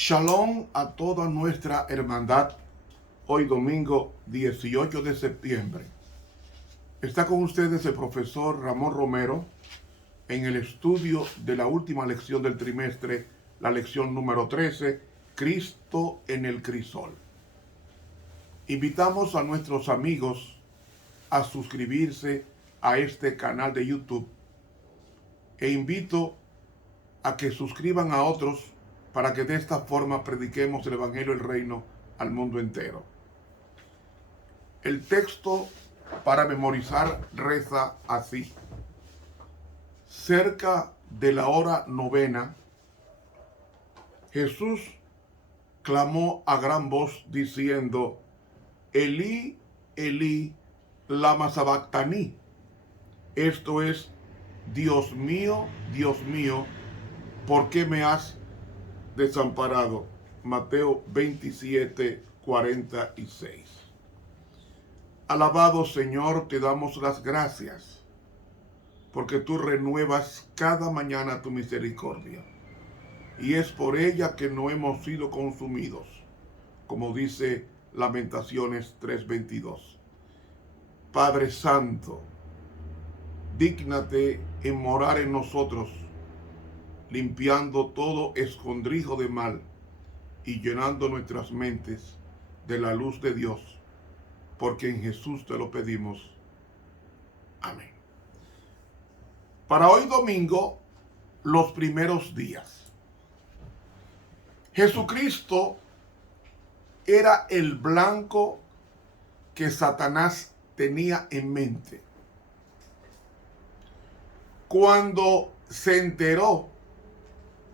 Shalom a toda nuestra hermandad. Hoy domingo 18 de septiembre. Está con ustedes el profesor Ramón Romero en el estudio de la última lección del trimestre, la lección número 13, Cristo en el crisol. Invitamos a nuestros amigos a suscribirse a este canal de YouTube e invito a que suscriban a otros para que de esta forma prediquemos el Evangelio del Reino al mundo entero. El texto para memorizar reza así: cerca de la hora novena, Jesús clamó a gran voz diciendo: Elí, Elí, lama sabactaní. Esto es: Dios mío, ¿por qué me has desamparado? Mateo 27, 46. Alabado Señor, te damos las gracias, porque tú renuevas cada mañana tu misericordia, y es por ella que no hemos sido consumidos, como dice Lamentaciones 3:22. Padre Santo, dígnate en morar en nosotros, limpiando todo escondrijo de mal y llenando nuestras mentes de la luz de Dios, porque en Jesús te lo pedimos. Amén. Para hoy domingo, los primeros días. Jesucristo era el blanco que Satanás tenía en mente. Cuando se enteró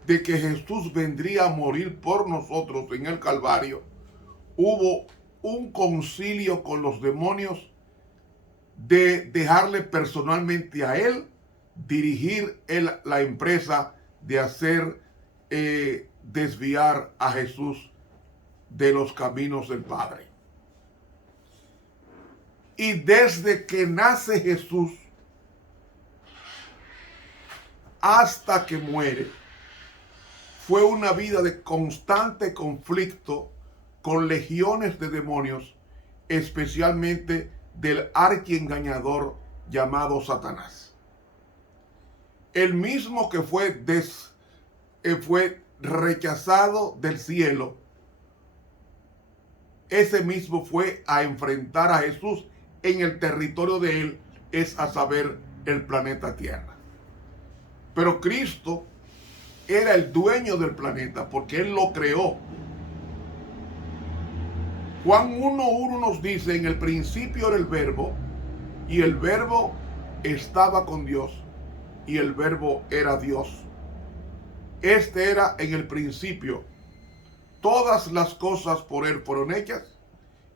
de que Jesús vendría a morir por nosotros en el Calvario, hubo un concilio con los demonios de dejarle personalmente a él dirigir la empresa de hacer desviar a Jesús de los caminos del Padre. Y desde que nace Jesús hasta que muere, fue una vida de constante conflicto con legiones de demonios, especialmente del archiengañador llamado Satanás. El mismo que fue rechazado del cielo, ese mismo fue a enfrentar a Jesús en el territorio de él, es a saber, el planeta Tierra. Pero Cristo era el dueño del planeta porque él lo creó. Juan 1:1 nos dice: en el principio era el verbo, y el verbo estaba con Dios, y el verbo era Dios. Este era en el principio. Todas las cosas por él fueron hechas,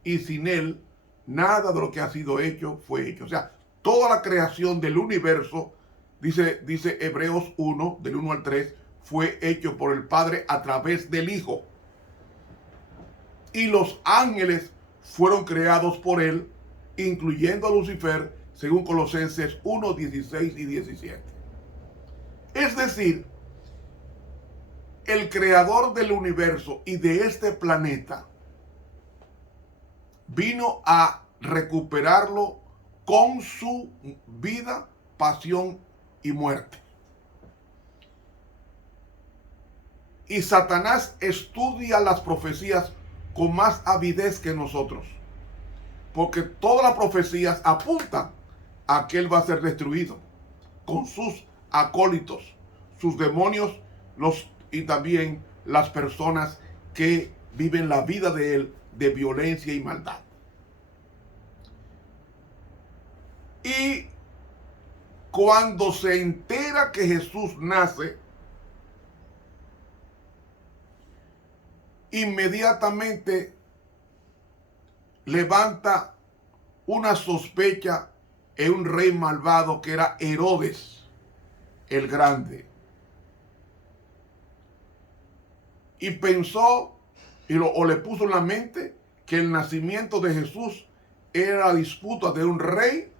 y sin él nada de lo que ha sido hecho fue hecho. O sea, toda la creación del universo, dice Hebreos 1, del 1 al 3, fue hecho por el Padre a través del Hijo. Y los ángeles fueron creados por él, incluyendo a Lucifer, según Colosenses 1, 16 y 17. Es decir, el creador del universo y de este planeta vino a recuperarlo con su vida, pasión y muerte. Y Satanás estudia las profecías con más avidez que nosotros, porque todas las profecías apuntan a que él va a ser destruido con sus acólitos, sus demonios, y también las personas que viven la vida de él de violencia y maldad. Y cuando se entera que Jesús nace, inmediatamente levanta una sospecha en un rey malvado que era Herodes el Grande. Y pensó, o le puso en la mente, que el nacimiento de Jesús era la disputa de un rey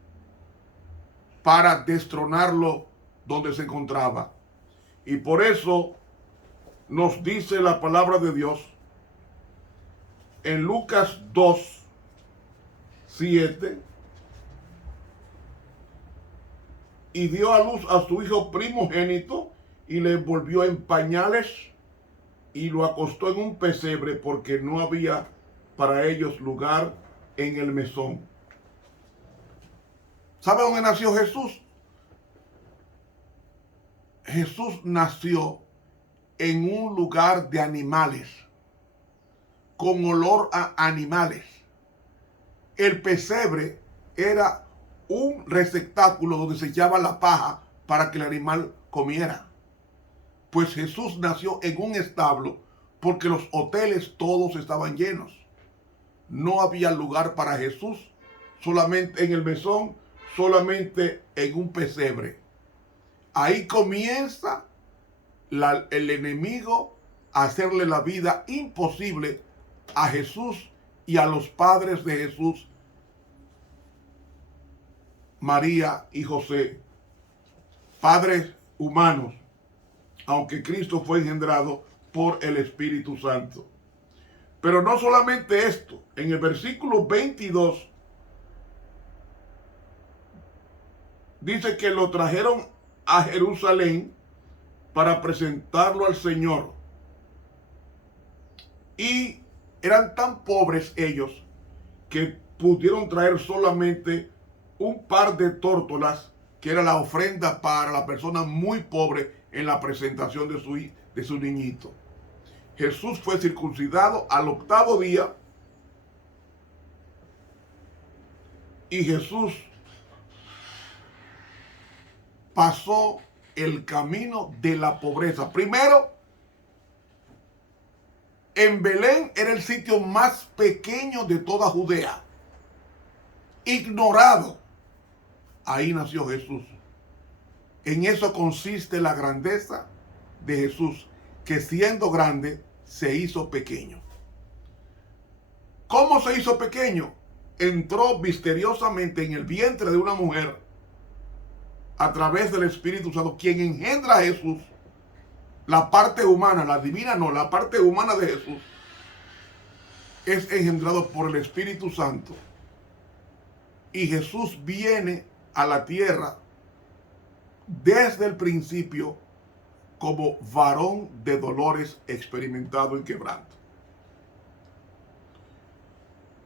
para destronarlo donde se encontraba. Y por eso nos dice la palabra de Dios en Lucas 2, 7, y dio a luz a su hijo primogénito y le envolvió en pañales y lo acostó en un pesebre porque no había para ellos lugar en el mesón. ¿Sabe dónde nació Jesús? Jesús nació en un lugar de animales, con olor a animales. El pesebre era un receptáculo donde se echaba la paja para que el animal comiera. Pues Jesús nació en un establo porque los hoteles todos estaban llenos. No había lugar para Jesús, solamente en el mesón, solamente en un pesebre. Ahí comienza el enemigo a hacerle la vida imposible a Jesús y a los padres de Jesús, María y José, padres humanos, aunque Cristo fue engendrado por el Espíritu Santo. Pero no solamente esto, en el versículo 22 dice que lo trajeron a Jerusalén para presentarlo al Señor. Y eran tan pobres ellos que pudieron traer solamente un par de tórtolas, que era la ofrenda para la persona muy pobre en la presentación de su niñito. Jesús fue circuncidado al 8º día y Jesús pasó el camino de la pobreza. Primero, en Belén era el sitio más pequeño de toda Judea, ignorado. Ahí nació Jesús. En eso consiste la grandeza de Jesús, que siendo grande se hizo pequeño. ¿Cómo se hizo pequeño? Entró misteriosamente en el vientre de una mujer a través del Espíritu Santo, quien engendra a Jesús. La parte humana, la divina no, la parte humana de Jesús es engendrado por el Espíritu Santo. Y Jesús viene a la tierra desde el principio como varón de dolores, experimentado en quebranto.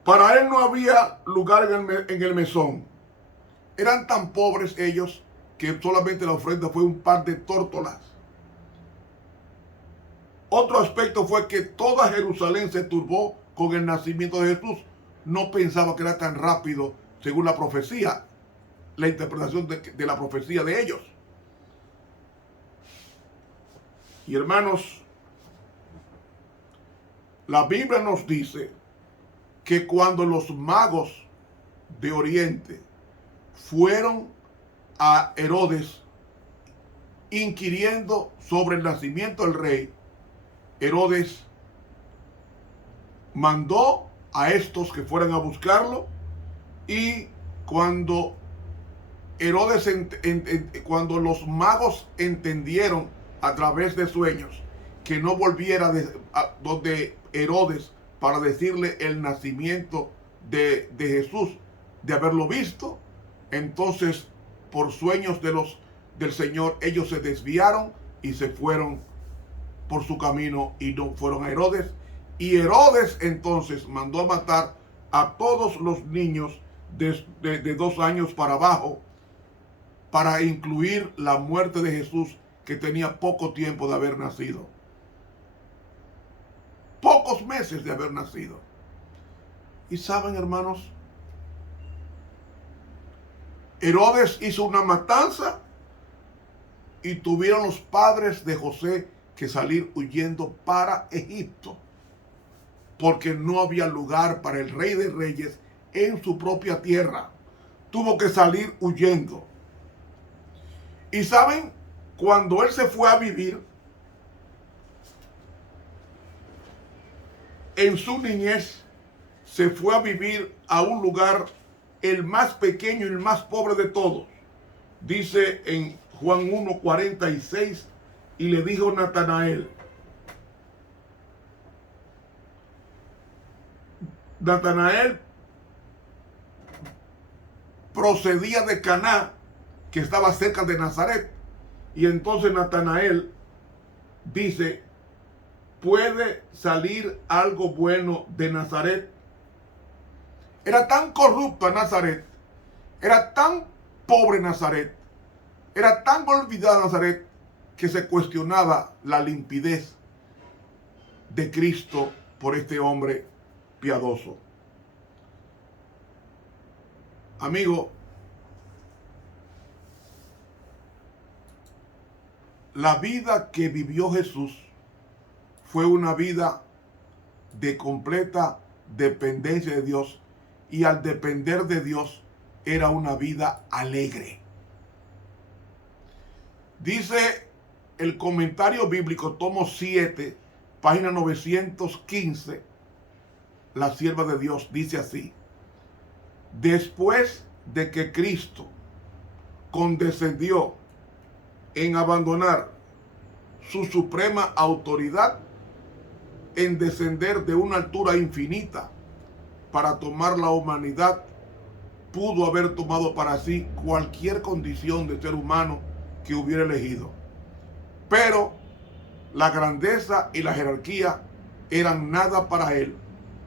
Para él no había lugar en el mesón. Eran tan pobres ellos que solamente la ofrenda fue un par de tórtolas. Otro aspecto fue que toda Jerusalén se turbó con el nacimiento de Jesús. No pensaba que era tan rápido, según la profecía, la interpretación de la profecía de ellos. Y hermanos, la Biblia nos dice que cuando los magos de Oriente fueron a Herodes inquiriendo sobre el nacimiento del rey, Herodes mandó a estos que fueran a buscarlo, y cuando cuando los magos entendieron a través de sueños que no volviera donde Herodes para decirle el nacimiento de Jesús, de haberlo visto, entonces por sueños del Señor ellos se desviaron y se fueron por su camino y no fueron a Herodes. Y Herodes entonces mandó a matar a todos los niños de 2 años para abajo, para incluir la muerte de Jesús, que tenía poco tiempo de haber nacido. Pocos meses de haber nacido. Y saben, hermanos, Herodes hizo una matanza y tuvieron los padres de José que salir huyendo para Egipto, porque no había lugar para el Rey de Reyes en su propia tierra. Tuvo que salir huyendo. Y saben, cuando él se fue a vivir, en su niñez, se fue a vivir a un lugar, el más pequeño y el más pobre de todos. Dice en Juan 1:46, y le dijo Natanael: Natanael procedía de Caná, que estaba cerca de Nazaret. Y entonces Natanael dice, ¿puede salir algo bueno de Nazaret? Era tan corrupta Nazaret, era tan pobre Nazaret, era tan olvidada Nazaret, que se cuestionaba la limpidez de Cristo por este hombre piadoso. Amigo, la vida que vivió Jesús fue una vida de completa dependencia de Dios, y al depender de Dios era una vida alegre. Dice el comentario bíblico, tomo 7, página 915, la sierva de Dios, dice así: después de que Cristo condescendió en abandonar su suprema autoridad, en descender de una altura infinita para tomar la humanidad, pudo haber tomado para sí cualquier condición de ser humano que hubiera elegido. Pero la grandeza y la jerarquía eran nada para él,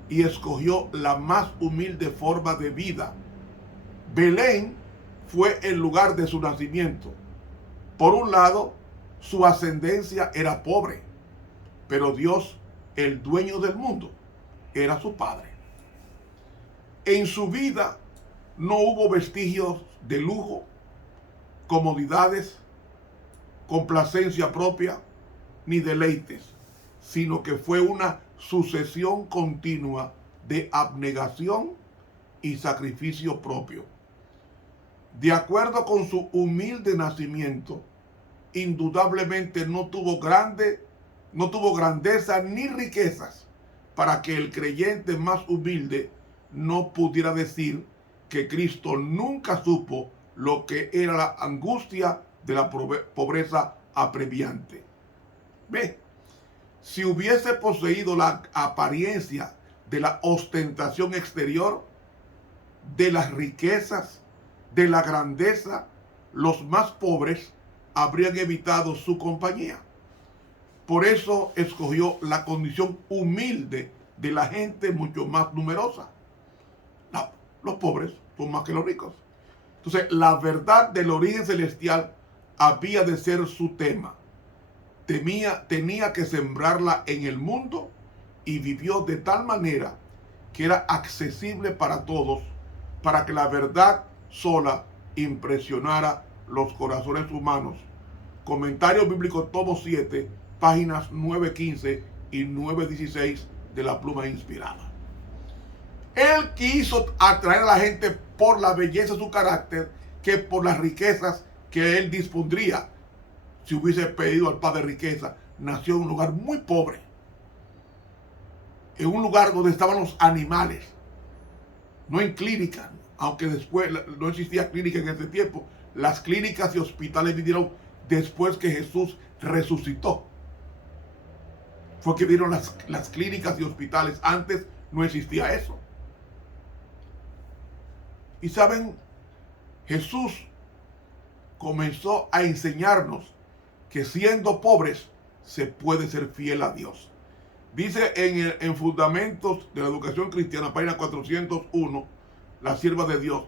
y escogió la más humilde forma de vida. Belén fue el lugar de su nacimiento. Por un lado, su ascendencia era pobre, pero Dios, el dueño del mundo, era su padre. En su vida no hubo vestigios de lujo, comodidades, complacencia propia, ni deleites, sino que fue una sucesión continua de abnegación y sacrificio propio. De acuerdo con su humilde nacimiento, indudablemente no tuvo grandeza ni riquezas, para que el creyente más humilde no pudiera decir que Cristo nunca supo lo que era la angustia de la pobreza apremiante. Ve, si hubiese poseído la apariencia de la ostentación exterior, de las riquezas, de la grandeza, los más pobres habrían evitado su compañía. Por eso escogió la condición humilde de la gente mucho más numerosa. Los pobres son más que los ricos. Entonces, la verdad del origen celestial había de ser su tema. Tenía que sembrarla en el mundo, y vivió de tal manera que era accesible para todos, para que la verdad sola impresionara los corazones humanos. Comentario bíblico tomo 7, páginas 915 y 916 de la pluma inspirada. Él quiso atraer a la gente por la belleza de su carácter, que por las riquezas que él dispondría. Si hubiese pedido al Padre riqueza, nació en un lugar muy pobre, en un lugar donde estaban los animales, no en clínica, aunque después no existía clínica en ese tiempo. Las clínicas y hospitales vinieron después que Jesús resucitó. Fue que vieron las clínicas y hospitales. Antes no existía eso. Y saben, Jesús comenzó a enseñarnos que siendo pobres se puede ser fiel a Dios. Dice en Fundamentos de la Educación Cristiana, página 401, la sierva de Dios: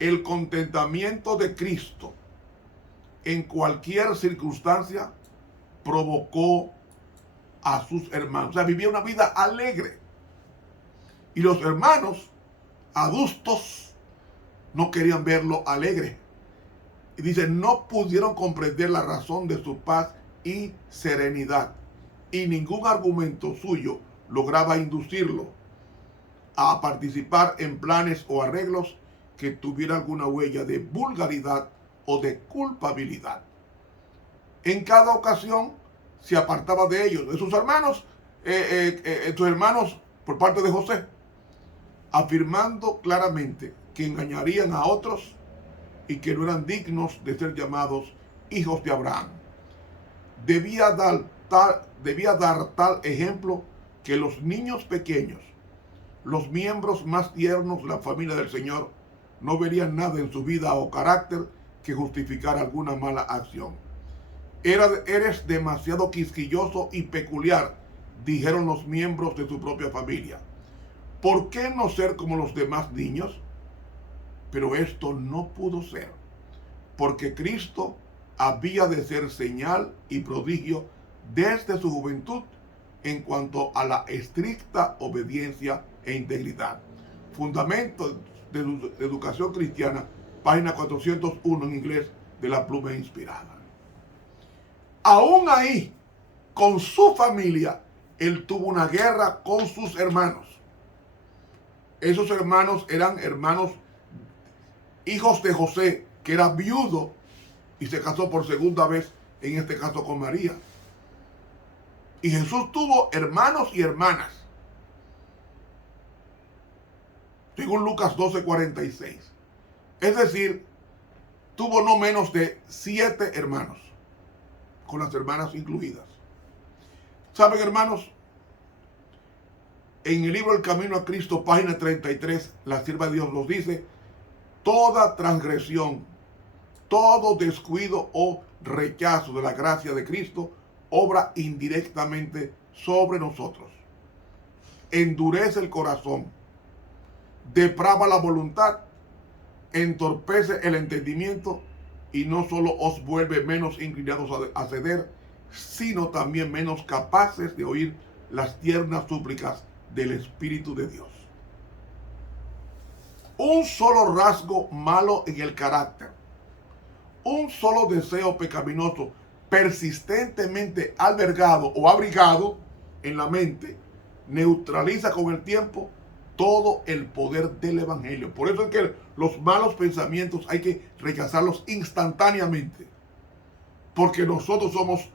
el contentamiento de Cristo en cualquier circunstancia provocó a sus hermanos. O sea, vivía una vida alegre. Y los hermanos adustos no querían verlo alegre. Y dice, no pudieron comprender la razón de su paz y serenidad, y ningún argumento suyo lograba inducirlo a participar en planes o arreglos que tuviera alguna huella de vulgaridad o de culpabilidad. En cada ocasión se apartaba de ellos, de sus hermanos, por parte de José, afirmando claramente que engañarían a otros y que no eran dignos de ser llamados hijos de Abraham. Debía dar tal ejemplo que los niños pequeños los miembros más tiernos de la familia del Señor no verían nada en su vida o carácter que justificara alguna mala acción. Eres demasiado quisquilloso y peculiar, dijeron los miembros de su propia familia. ¿Por qué no ser como los demás niños? Pero esto no pudo ser, porque Cristo había de ser señal y prodigio desde su juventud en cuanto a la estricta obediencia e integridad. Fundamento de Educación Cristiana, página 401 en inglés de la Pluma Inspirada. Aún ahí, con su familia, él tuvo una guerra con sus hermanos. Esos hermanos eran hermanos, hijos de José, que era viudo y se casó por segunda vez, en este caso con María. Y Jesús tuvo hermanos y hermanas. Según Lucas 12:46. Es decir, tuvo no menos de 7 hermanos, con las hermanas incluidas. ¿Saben, hermanos? En el libro El Camino a Cristo, página 33, la sierva de Dios nos dice: toda transgresión, todo descuido o rechazo de la gracia de Cristo obra indirectamente sobre nosotros. Endurece el corazón, deprava la voluntad, entorpece el entendimiento y no solo os vuelve menos inclinados a ceder, sino también menos capaces de oír las tiernas súplicas del Espíritu de Dios. Un solo rasgo malo en el carácter, un solo deseo pecaminoso persistentemente albergado o abrigado en la mente, neutraliza con el tiempo todo el poder del Evangelio. Por eso es que los malos pensamientos hay que rechazarlos instantáneamente, porque nosotros somos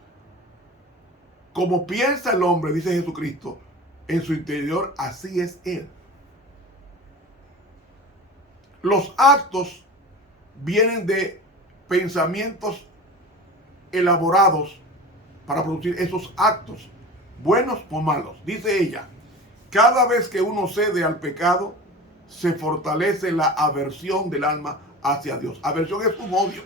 como piensa el hombre, dice Jesucristo, en su interior, así es él. Los actos vienen de pensamientos elaborados para producir esos actos, buenos o malos. Dice ella: cada vez que uno cede al pecado, se fortalece la aversión del alma hacia Dios. Aversión es un odio.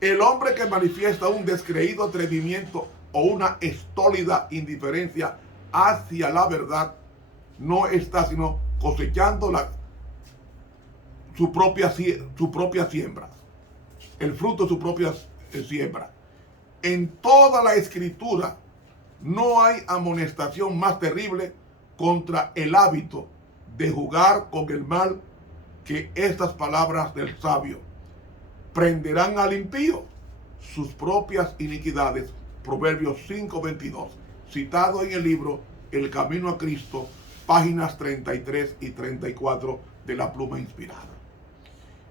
El hombre que manifiesta un descreído atrevimiento o una estólida indiferencia hacia la verdad no está sino cosechando su propia siembra, el fruto de su propia siembra. En toda la Escritura no hay amonestación más terrible contra el hábito de jugar con el mal que estas palabras del sabio: prenderán al impío sus propias iniquidades. Proverbios 5:22, citado en el libro El Camino a Cristo, páginas 33 y 34 de la Pluma Inspirada.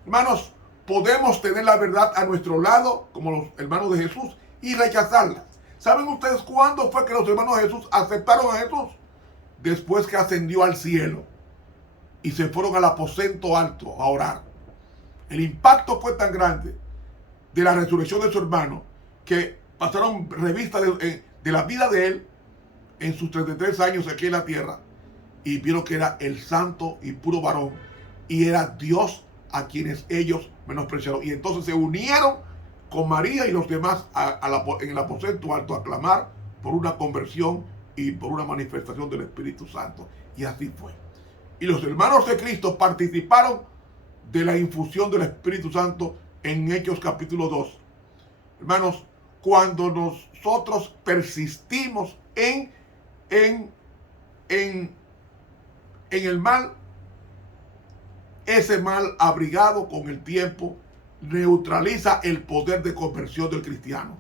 Hermanos, podemos tener la verdad a nuestro lado, como los hermanos de Jesús, y rechazarla. ¿Saben ustedes cuándo fue que los hermanos de Jesús aceptaron a Jesús? Después que ascendió al cielo y se fueron al aposento alto a orar. El impacto fue tan grande de la resurrección de su hermano que pasaron revista de la vida de él en sus 33 años aquí en la tierra y vieron que era el santo y puro varón y era Dios a quienes ellos menospreciaron. Y entonces se unieron con María y los demás en el aposento alto a clamar por una conversión y por una manifestación del Espíritu Santo. Y así fue. Y los hermanos de Cristo participaron de la infusión del Espíritu Santo en Hechos capítulo 2. Hermanos, cuando nosotros persistimos en el mal, ese mal abrigado con el tiempo neutraliza el poder de conversión del cristiano.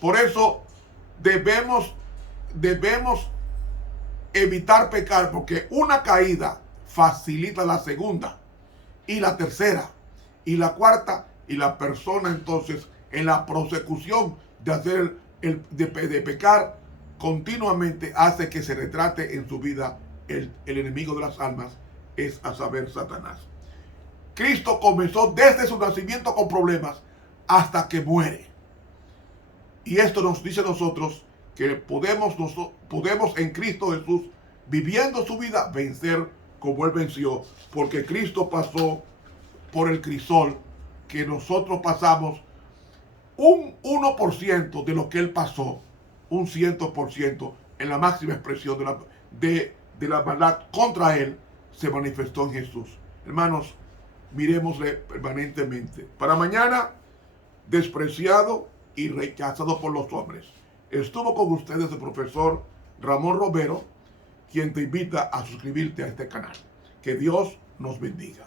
Por eso debemos evitar pecar, porque una caída facilita la segunda y la tercera y la cuarta, y la persona entonces en la prosecución de pecar continuamente hace que se retrate en su vida el enemigo de las almas, es a saber, Satanás. Cristo comenzó desde su nacimiento con problemas hasta que muere. Y esto nos dice a nosotros que podemos en Cristo Jesús viviendo su vida, vencer como Él venció, porque Cristo pasó por el crisol que nosotros pasamos, un 1% de lo que Él pasó, un 100% en la máxima expresión de la maldad contra Él se manifestó en Jesús. Hermanos, miremosle permanentemente. Para mañana, despreciado y rechazado por los hombres. Estuvo con ustedes el profesor Ramón Romero, quien te invita a suscribirte a este canal. Que Dios nos bendiga.